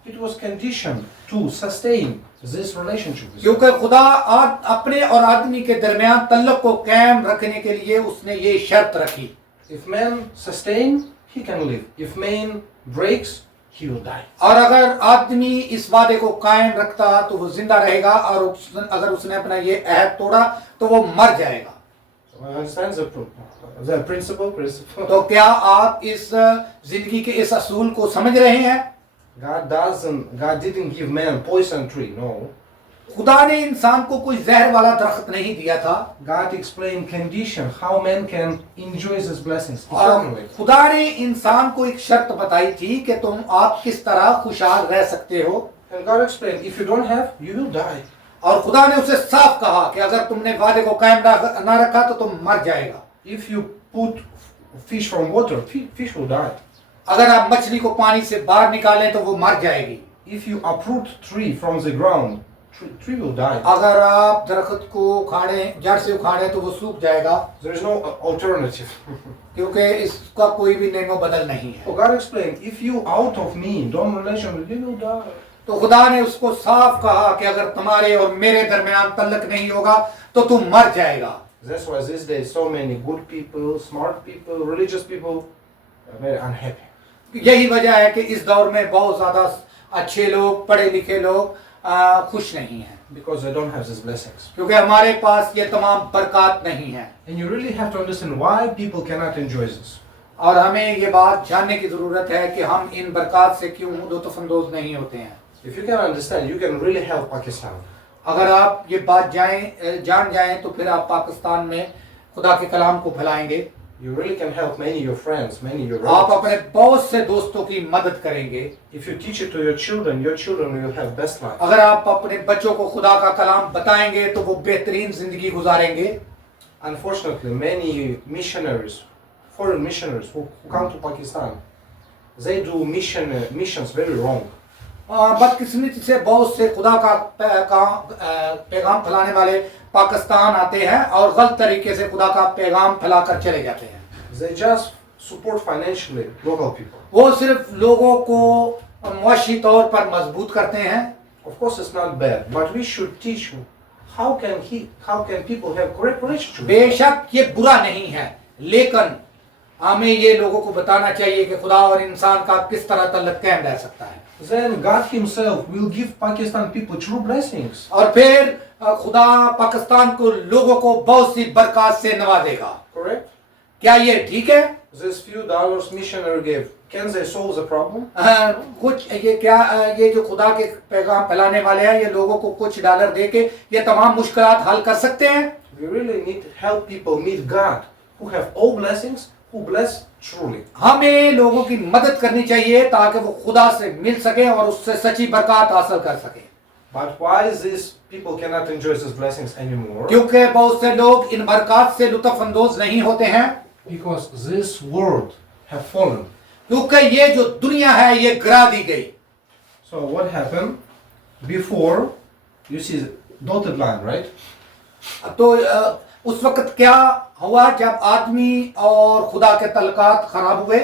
It was conditioned to sustain this relationship with God. क्योंकि खुदा अपने और आदमी के दरमियान तल्लुक को कायम रखने के लिए उसने ये शर्त रखी। If man sustain, he can live. If man breaks, he will die. और अगर आदमी इस वादे को कायम रखता तो वो जिंदा रहेगा, और अगर उसने अपना ये अहद तोड़ा तो वो मर जाएगा। So I understand the principle. तो क्या आप इस जिंदगी के इस असूल को समझ रहे हैं? God didn't give man poison tree, no. खुदा ने इंसान को कोई जहर वाला दरख्त नहीं दिया था। God explained condition how man can enjoy his blessings और eternally. खुदा ने इंसान को एक शर्त बताई थी कि आप किस तरह खुशहाल रह सकते हो। And God explained, if you don't have, you will die. और खुदा ने उसे साफ कहा कि अगर तुमने वादे को कायम ना रखा तो तुम मर जाएगा। If you put fish from water, fish will die. अगर आप मछली को पानी से बाहर निकालें तो वो मर जाएगी। If you uproot tree from the ground, tree will die. अगर आप दरख्त को उखाड़ें, जड़ से उखाड़ें तो वो सूख जाएगा। There is no alternative. क्योंकि इसका कोई भी नेमो बदल नहीं है। So God explained, if you out of me, don't relation with you will die. तो खुदा ने उसको साफ कहा कि अगर तुम्हारे और मेरे दरमियान तल्लक नहीं होगा तो तुम मर जाएगा। That's why these days so many good people, smart people, religious people are very unhappy. यही वजह है कि इस दौर में बहुत ज्यादा अच्छे लोग, पढ़े लिखे लोग खुश नहीं हैं। Because they don't have these blessings. क्योंकि हमारे पास ये तमाम बरकत नहीं है। And you really have to understand why people cannot enjoy this. और हमें ये बात जानने की जरूरत है कि हम इन बरकत से क्यों लुत्फअंदोज नहीं होते हैं। If you can understand, you can really help Pakistan. अगर आप ये बात जान जाएं तो फिर आप पाकिस्तान में खुदा के कलाम को फैलाएंगे। You really can help many your friends, many your आप relatives. अपने बहुत से दोस्तों की मदद करेंगे। If you teach it to your children will have best life. अगर आप अपने बच्चों को खुदा का कलाम बताएंगे तो वो बेहतरीन जिंदगी गुजारेंगे। Unfortunately, many missionaries, foreign missionaries who come to Pakistan, they do missions very wrong. बदकिस्मती से बहुत से खुदा का पैगाम फैलाने वाले पाकिस्तान आते हैं और गलत तरीके से खुदा का पैगाम फैलाकर चले जाते हैं। They just support financially local people. वो सिर्फ लोगों को मुआशी तौर पर मजबूत करते हैं। Of course, it's not bad, but we should teach you how can people have correct relationship. बेशक ये बुरा नहीं है, लेकिन हमें ये लोगों को बताना चाहिए कि खुदा और इंसान का किस तरह तल्लक कायम रह सकता है। Then God Himself will give Pakistan people true blessings. और फिर खुदा पाकिस्तान को लोगों को बहुत सी बरकत से नवाजेगा। Correct? क्या ये ठीक है? This few dollars missionary gave, can they solve the problem? कुछ ये जो खुदा के पैगाम फैलाने वाले हैं, ये लोगों को कुछ डॉलर दे के ये तमाम मुश्किलात हल कर सकते हैं? We really need to help people meet God, who have all blessings, who bless truly. हमें लोगों की मदद करनी चाहिए ताकि वो खुदा से मिल सके और उससे सच्ची बरकत हासिल कर सके। But why these people cannot enjoy these blessings anymore? क्योंकि बहुत से लोग इन बरकत से लुत्फअंदोज नहीं होते हैं। Because this world have fallen. क्योंकि ये जो दुनिया है ये गिरा दी गई। So what happened before? You see dotted line, right? तो उस वक्त क्या हुआ जब आदमी और खुदा के तल्लुकात खराब हुए?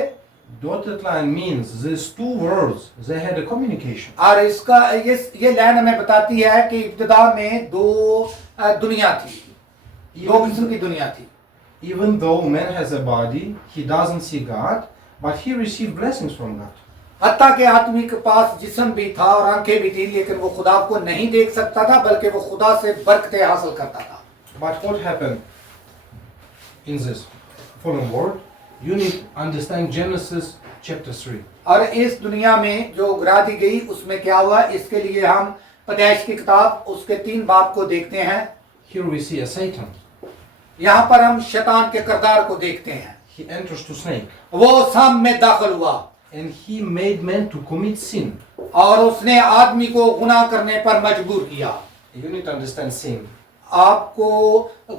Dotted line means these two worlds, they had a communication. और इसका ये लाइन हमें बताती है कि इब्तिदा में दो दुनिया थी, दो किस्म की दुनिया थी। Even though man has a body, he doesn't see God, but he received blessings from God. हत्ता के आदमी के पास जिस्म भी था और आंखें भी थी, लेकिन वो खुदा को नहीं देख सकता था, बल्कि वो खुदा से बरकतें हासिल करता था। But what happened in this fallen world? You need to understand Genesis chapter 3. और इस दुनिया में जो गिरा दी गई उसमें क्या हुआ, इसके लिए हम पैदाइश की किताब उसके 3 बाब को देखते हैं, here we see a Satan. यहाँ पर हम शैतान के किरदार को देखते हैं। He enters to snake वो सांप में दाखिल हुआ and he made man to commit sin. और उसने आदमी को गुनाह करने पर मजबूर किया। You need to understand sin. आपको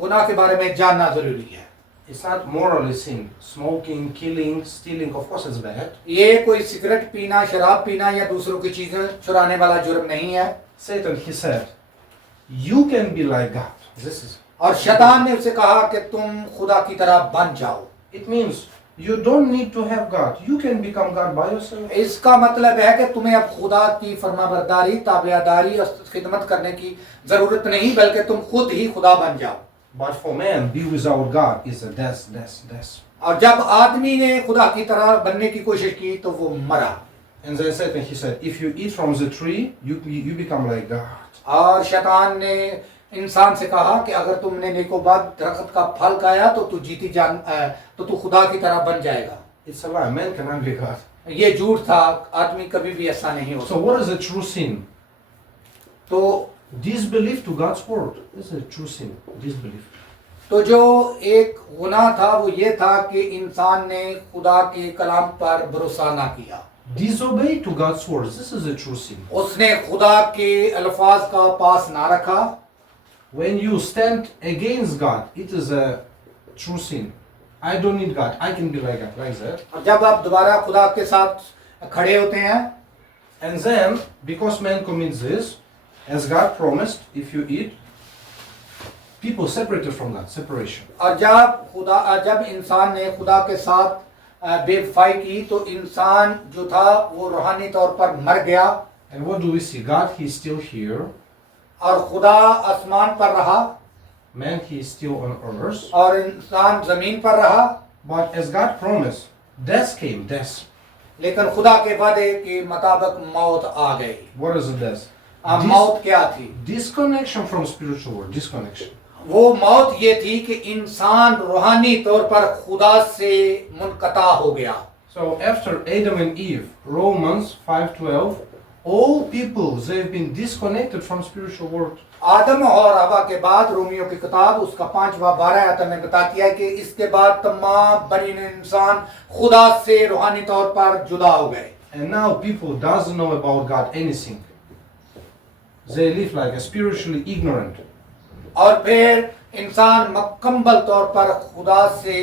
गुनाह के बारे में जानना जरूरी है। It's not morally sin. Smoking, killing, stealing, of course it's bad. ये कोई सिगरेट पीना, शराब पीना या दूसरों की चीजें चुराने वाला जुर्म नहीं है। Satan, he said, you can be like God. This is. और शैतान ने उसे कहा कि तुम खुदा की तरह बन जाओ। It means you don't need to have God. You can become God by yourself. इसका मतलब है कि तुम्हें अब खुदा की फरमाबरदारी, ताबेदारी और खिदमत करने की जरूरत नहीं, बल्कि तुम खुद ही खुदा बन जाओ। But for man, be without God is a death. और जब आदमी ने खुदा की तरह बनने की कोशिश की तो वो मरा। And then Satan, he said, if you eat from the tree, you become like God. और शैतान ने इंसान से कहा कि अगर तुमने नेकोबाद दरख्त का फल खाया तो तो तू खुदा की तरह बन जाएगा। It's a lie. Man cannot be God. ये झूठ था, आदमी कभी भी ऐसा नहीं हो So सकता। what is a true sin? तो Disbelief to God's word. This is a true sin. Disbelief. तो जो एक गुनाह था वो ये था कि इंसान ने खुदा के कलाम पर भरोसा ना किया। Disobey to God's words. This is a true sin. उसने खुदा के अल्फाज का पास ना रखा। When you stand against God, it is a true sin. I don't need God. I can be like God, like that. और जब आप दोबारा खुदा के साथ खड़े होते हैं, And then, because man commits this, as God promised, if you eat, people separated from God, separation. और जब इंसान ने खुदा के साथ बेवफाई की तो इंसान जो था वो रूहानी तौर पर मर गया। And what do we see? God, he is still here. और खुदा आसमान पर रहा Man, he is still on earth. और इंसान जमीन पर रहा। But as God promised, death came, death. लेकिन खुदा के वादे के मुताबिक मौत आ गई। What is the death? मौत क्या थी? Disconnection from spiritual world, disconnection. वो मौत ये थी कि इंसान रूहानी तौर पर खुदा से मुनक़ता हो गया। So after Adam and Eve, Romans 5:12, all people, they've been disconnected from spiritual world. आदम और हवा के बाद रोमियो की किताब उसका 5वां 12 आयत में बताती है कि इसके बाद तमाम बनी इंसान खुदा से रूहानी तौर पर जुदा हो गए। And now people doesn't know about God anything. They live like a spiritually ignorant. और फिर इंसान मुकम्मल तौर पर खुदा से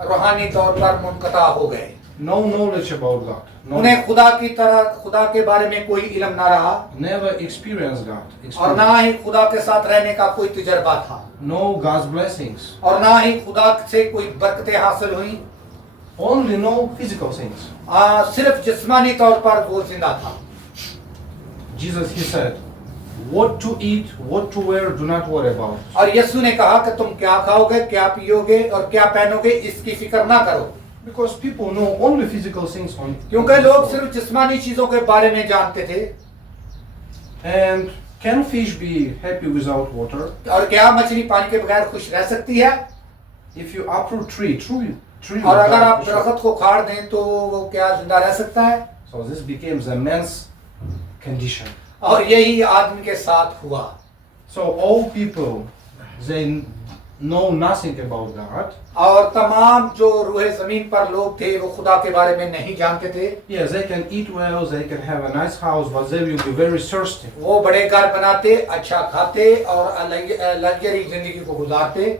रूहानी तौर पर मुनक़ता हो गए। No knowledge about God. No, उन्हें खुदा के बारे में कोई इल्म ना रहा never experienced God. और ना ही खुदा के साथ रहने का कोई तजर्बा था No God's blessings. और ना ही खुदा से कोई बरकतें हासिल हुई। Only no physical things. सिर्फ जिस्मानी तौर पर वो जिंदा था। Jesus, he said, what to eat, what to wear, do not worry about. और यीशु ने कहा कि तुम क्या खाओगे, क्या पियोगे और क्या पहनोगे, इसकी फिक्र ना करो। Because people know only physical things on. क्योंकि लोग सिर्फ जिस्मानी चीजों के बारे में जानते थे। And can fish be happy without water? और क्या मछली पानी के बगैर खुश रह सकती है? If you uproot tree. और अगर आप दरख्त को खाड़ दें तो वो क्या जिंदा रह सकता है? So this becomes a man's condition. और यही आदमी के साथ हुआ। So all people, they know nothing about God. और तमाम जो रूहे जमीन पर लोग थे वो खुदा के बारे में नहीं जानते थे। Yes, they can eat well, they can have a nice house, but they will be very thirsty. वो बड़े घर बनाते, अच्छा खाते और लग्जरी जिंदगी को गुजारते।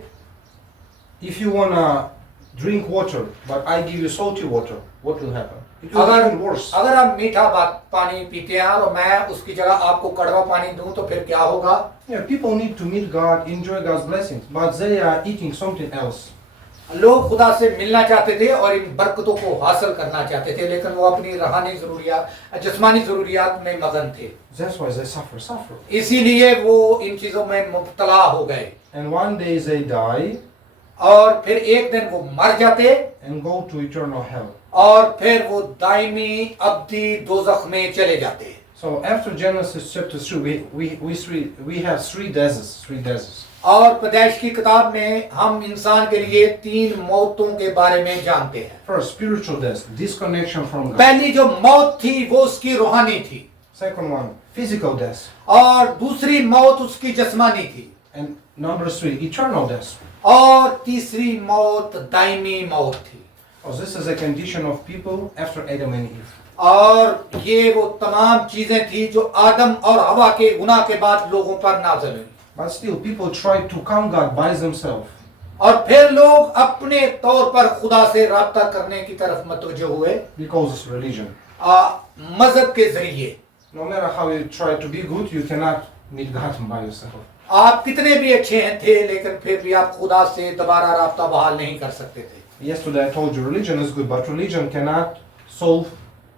If you wanna drink water, but I give you salty water, what will happen? It will be even worse. अगर आप मीठा पानी पीते हैं और मैं उसकी जगह आपको कड़वा पानी दूं तो फिर क्या होगा? Yeah, people need to meet God, enjoy God's blessings, but they are eating something else. लोग खुदा से मिलना चाहते थे और इन बरकतों को हासिल करना चाहते थे, लेकिन वो अपनी रूहानी जरूरियात, जिस्मानी जरूरियात में मगन थे। That's why they suffer. इसीलिए वो इन चीजों में मुब्तला हो गए। And one day they die और फिर एक दिन वो मर जाते and go to eternal hell. और फिर वो दायमी अब्दी दोज़ख में चले जाते। So after Genesis chapter 3, we have three deaths. और पैदाइश की किताब में हम इंसान के लिए 3 मौतों के बारे में जानते हैं। First, spiritual death, disconnection from God. पहली जो मौत थी वो उसकी रूहानी थी। Second one, physical death. और दूसरी मौत उसकी जिस्मानी थी, And number 3, eternal death. और तीसरी मौत दायमी मौत थी। Oh, this is a condition of people after Adam and Eve. और ये वो तमाम चीजें थी जो आदम और हवा के गुनाह के बाद लोगों पर नाज़िल हुई। But still, people try to come God by themselves. और फिर लोग अपने तौर पर खुदा से राब्ता करने की तरफ मतवज्जो हुए, Because it's religion. मजहब के जरिए। No matter how you try to be good, you cannot meet God by yourself. आप कितने भी अच्छे हैं थे, लेकिन फिर भी आप खुदा से दोबारा राब्ता बहाल नहीं कर सकते थे। Yesterday I told you religion is good, but religion cannot solve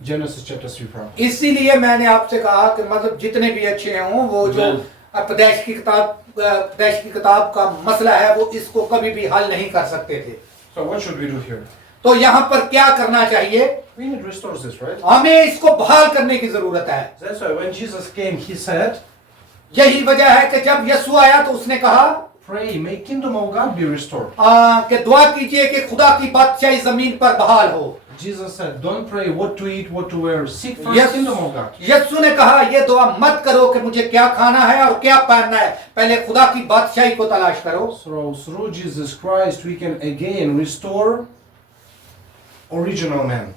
Genesis chapter 3 problem. इसीलिए मैंने आपसे कहा कि मतलब जितने भी अच्छे हों, वो जो उपदेश की किताब का मसला है, वो इसको कभी भी हल नहीं कर सकते थे। So what should we do here? तो यहाँ पर क्या करना चाहिए? We need to restore this, right? हमें इसको बहाल करने की जरूरत है। That's why when Jesus came, he said, यही वजह है कि जब यीशु आया तो उसने कहा pray, may kingdom of God be restored. कि दुआ कीजिए कि खुदा की बादशाही जमीन पर बहाल हो। Jesus said, don't pray what to eat, what to wear. Seek first kingdom of God. यीशु ने कहा ये दुआ मत करो कि मुझे क्या खाना है और क्या पहनना है, पहले खुदा की बादशाही को तलाश करो। So through Jesus Christ, we can again restore original man,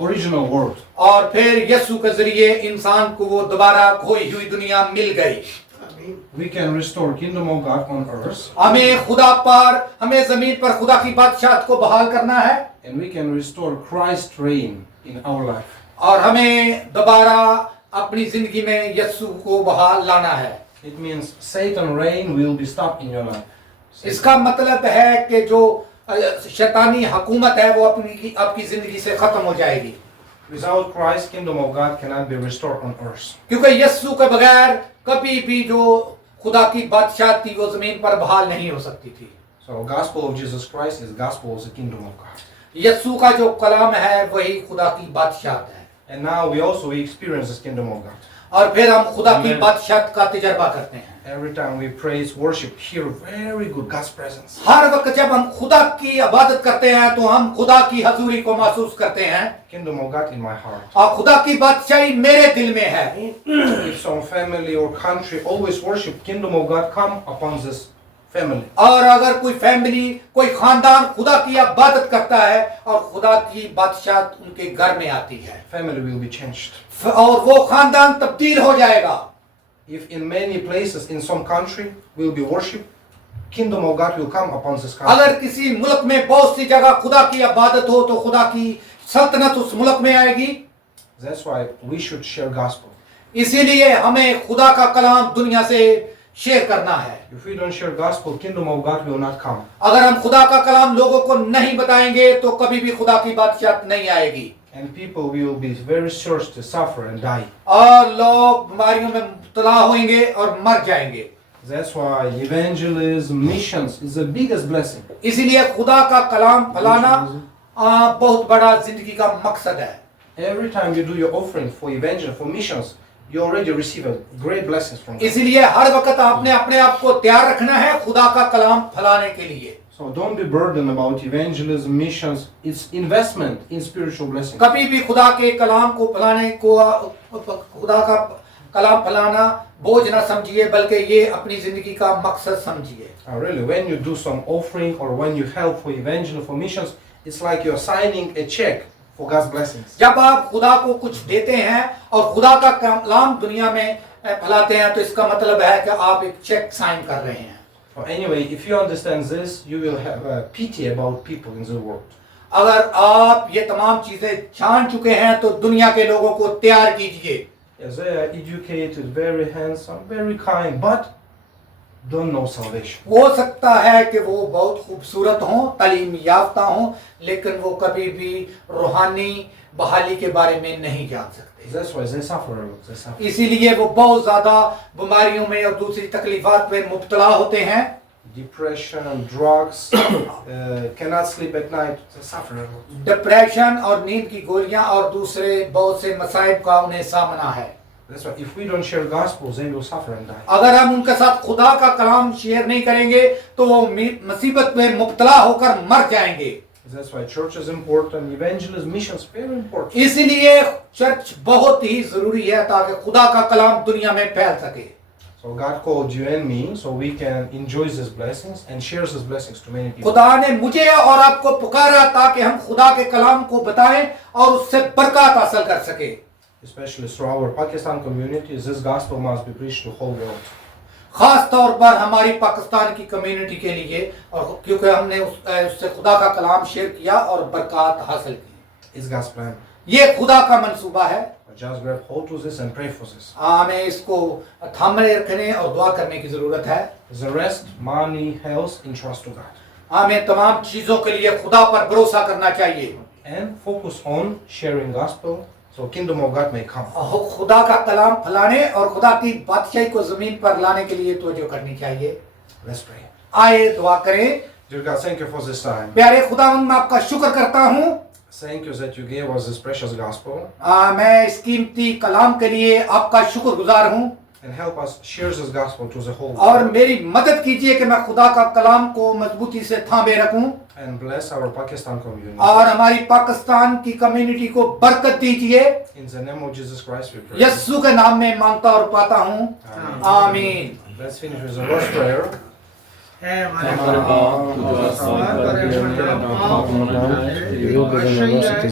original world. और फिर यीशु के जरिए इंसान को वो दोबारा खोई हुई दुनिया मिल गई। We can restore kingdom of God on earth. हमें जमीन पर खुदा की बादशाह को बहाल करना है, And we can restore Christ's reign in our life. और हमें दोबारा अपनी जिंदगी में यीशु को बहाल लाना है। It means Satan reign will be stopped in your life. इसका मतलब है कि जो शैतानी हुकूमत है वो आपकी जिंदगी से खत्म हो जाएगी। Without Christ, kingdom of God cannot be restored on earth. क्योंकि यीशु के बगैर कभी भी जो खुदा की बादशाह थी वो जमीन पर बहाल नहीं हो सकती थी। So gospel of Jesus Christ is gospel of the kingdom of God. यीशु का जो कलाम है वही खुदा की बादशाह है। And now we also experience this kingdom of God. और फिर हम खुदा की बादशाह का तजर्बा करते हैं। Every time we praise, worship, hear very good God's presence. हर वक्त जब हम खुदा की इबादत करते हैं तो हम खुदा की हजूरी को महसूस करते हैं। Kingdom of God in my heart. और खुदा की बादशाही मेरे दिल में है। If some family or country always worship, kingdom of God come upon this family. और अगर कोई फैमिली, कोई खानदान खुदा की इबादत करता है और खुदा की बादशाह उनके घर में आती है, Family will be changed. और वो खानदान तब्दील हो जाएगा। If in many places in some country will be worship, kingdom of God will come upon this country. अगर किसी मुल्क में बहुत सी जगह खुदा की इबादत हो तो खुदा की सल्तनत उस मुल्क में आएगी। That's why we should share gospel. इसीलिए हमें खुदा का कलाम दुनिया से शेयर करना है। If we don't share gospel, kingdom of God will not come. अगर हम खुदा का कलाम लोगों को नहीं बताएंगे तो कभी भी खुदा की बादशाह नहीं आएगी। And people will be very sure to suffer and die. और लोग बीमारियों में मुब्तला होंगे और मर जाएंगे। That's why evangelism, missions is the biggest blessing. इसीलिए खुदा का कलाम फैलाना बहुत बड़ा जिंदगी का मकसद है। Every time you do your offering for evangelism, for missions, you already receive a great blessings from God. इसीलिए हर वक्त आपने अपने आप को तैयार रखना है खुदा का कलाम फैलाने के लिए। So don't be burdened about evangelism, missions. It's investment in spiritual blessing. कभी भी खुदा के कलाम को फैलाने को, खुदा का कलाम फैलाना बोझ ना समझिए, बल्कि ये अपनी जिंदगी का मकसद समझिए। Really, when you do some offering or when you help for evangelism, for missions, it's like you're signing a check for God's blessings. जब आप खुदा को कुछ देते हैं और खुदा का कलाम दुनिया में फैलाते हैं तो इसका मतलब है कि आप एक चेक साइन कर रहे हैं। So anyway, if you understand this, you will have pity about people in the world. अगर आप ये तमाम चीजें जान चुके हैं तो दुनिया के लोगों को तैयार कीजिए। Yes, they are educated, very handsome, very kind, but don't know salvation. हो सकता है कि वो बहुत खूबसूरत हों, तालीम याफ्ता हों, लेकिन वो कभी भी रूहानी बहाली के बारे में नहीं जान सकते। That's why they suffer a lot. They suffer. इसीलिए वो बहुत ज्यादा बीमारियों में और दूसरी तकलीफात में मुब्तला होते हैं। Depression, drugs, cannot sleep at night. They suffer a lot. Depression और नींद की गोलियां और दूसरे बहुत से मसाइब का उन्हें सामना है। That's why if we don't share gospel, they will suffer and die. अगर हम उनके साथ खुदा का कलाम शेयर नहीं करेंगे तो वो मुसीबत में मुब्तला होकर मर जाएंगे। That's why church is important, evangelism, missions very important. इसलिए चर्च बहुत ही जरूरी है ताकि खुदा का कलाम दुनिया में फैल सके। So God called you and me so we can enjoy His blessings and share His blessings to many people. खुदा ने मुझे और आपको पुकारा ताकि हम खुदा के कलाम को बताएं और उससे बरकत हासिल कर सके। Especially through our Pakistan community, this gospel must be preached to the whole world. खास तौर पर हमारी पाकिस्तान की कम्युनिटी के लिए, और क्योंकि हमने उससे खुदा का कलाम शेयर किया और बरकत हासिल की। It's God's plan. ये खुदा का मंसूबा है। Just grab hold to this and pray for this. हमें इसको थामे रखने और दुआ करने की जरूरत है। The rest, money, health, entrust to God. हमें तमाम चीजों के लिए खुदा पर भरोसा करना चाहिए And focus on sharing gospel so kingdom of God may come. खुदा का कलाम फैलाने और खुदा की बादशाही को जमीन पर लाने के लिए तवज्जो करनी चाहिए। Let's pray. आए दुआ करें। Dear God, thank you for this time. प्यारे खुदावंद, मैं आपका शुक्र करता हूँ। Thank you that you gave us this precious gospel मैं इस कीमती कलाम के लिए आपका शुक्रगुजार हूँ and help us share this gospel to the whole और world मेरी मदद कीजिए कि मैं खुदा का कलाम को मजबूती से थामे रखूं and bless our Pakistan community. और हमारी पाकिस्तान की कम्युनिटी को बरकत दीजिए। In the name of Jesus Christ we pray. यीशु के नाम में मांगता और पाता हूँ, आमीन। Let's finish with the Lord's Prayer. हमारे बाप, तू आसमान पर है, हमारा बाप होना है, तेरी बादशाही है।